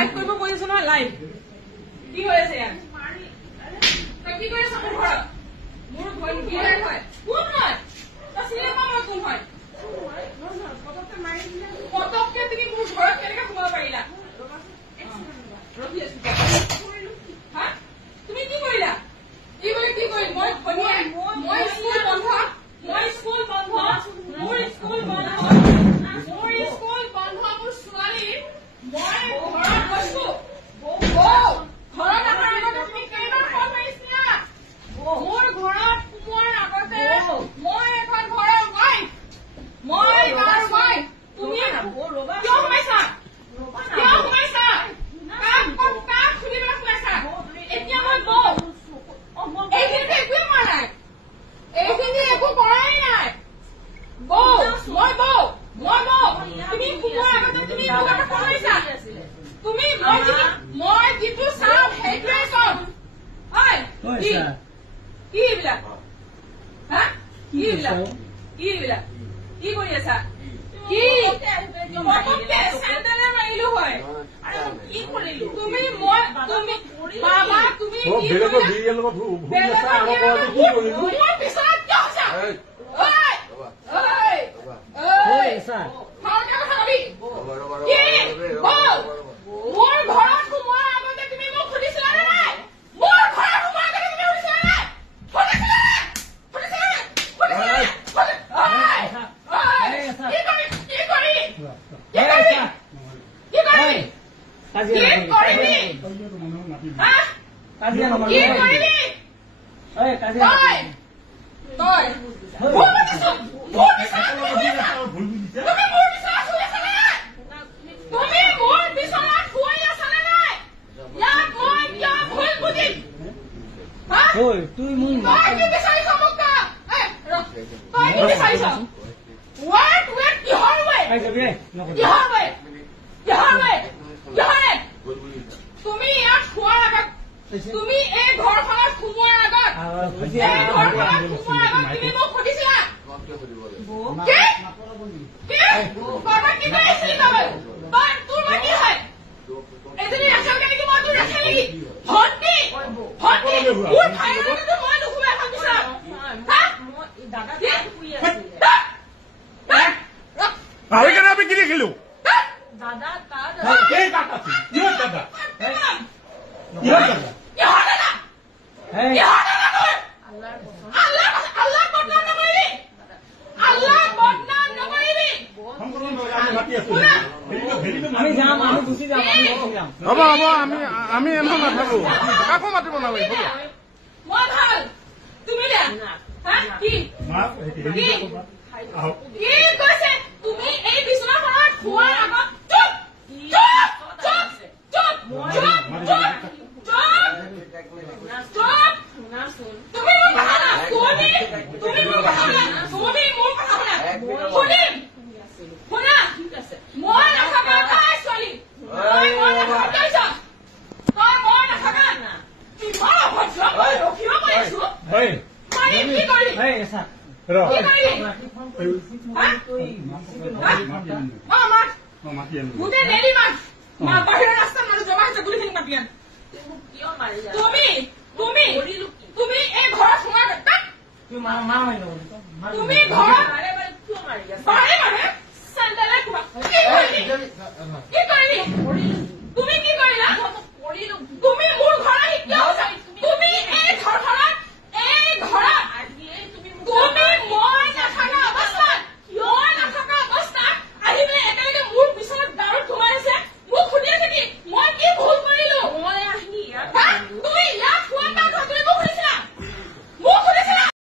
live কৰিব কৈছো নহয় লাইভ কি হৈ আছে ইয়াত তই কি কৰি আছ মোৰ ঘৰত মোৰ ঘৰ কি হয় কোন হয় তই চিনি নাপাৱ মই কোন হয় পটককে তুমি মোৰ ঘৰত কেনেকৈ সোমাব পাৰিলা হা তুমি কি কৰিলা কি কৰি মই স্কুল বন্ধ মোৰ স্কুল বন্ধ মোৰ ছোৱালী মই ঘৰত গৈছো ঘৰত অহাৰ আগতে তুমি কেইবাৰ ফোন মাৰিছিলা মোৰ ঘৰত সোমোৱাৰ আগতে মই এখন ঘৰৰ ৱাইফ তুমি কিয় সোমাইছা কাক খুলিবলৈ সোমাইছা এতিয়া মই বৌ এইখিনিতে একোৱে হোৱা নাই এইখিনি একো কৰাই নাই বৌ মই তুমি সোমোৱাৰ আগতে তুমি মোক এটা ফোন মাৰিছা তুমি মই যিটো চাওঁ সেইটোৱে চব কি এইবিলাক হা কি এইবিলাক কি কৰি আছা কি চেণ্ডেলে মাৰিলো হয় কি কৰিলো তুমি বাবা তুমি মোৰ পিছত কিয় আছা মোৰ ঘৰত সোমোৱাৰ আগতে তুমি মোক সুধিছিলা নে নাই মোৰ ঘৰত সোমোৱাৰ আগতে তুমি সুধিছিলা নে তুমি মোৰ তুমি ইয়াত খোৱাৰ আগত তুমি এই ঘৰখনত সোমোৱাৰ আগত তুমি মোক সুধিছিলা তোৰ মই কি হয় এজনী ৰাখালকে নেকি মই তোৰ ৰাখে নেকি ভণ্টি মোৰ ভাইৰ আগতে মই নুসুমাই এখন বিচাৰ আমি কি দেখিলো দাদা হ'ব আমি এনেও নাথাকো কাকো মাতিব নালাগিব মই ভাল তুমি কৈছে তুমি এই বিচনাখনত খোৱাৰ আগত বাহিৰৰ ৰাস্তাত মানুহ জমা হৈছে গুলিখিনি মাতি আন তুমি এই ঘৰত সোমাই তুমি ঘৰত চেণ্ডেলে কি কৰিলি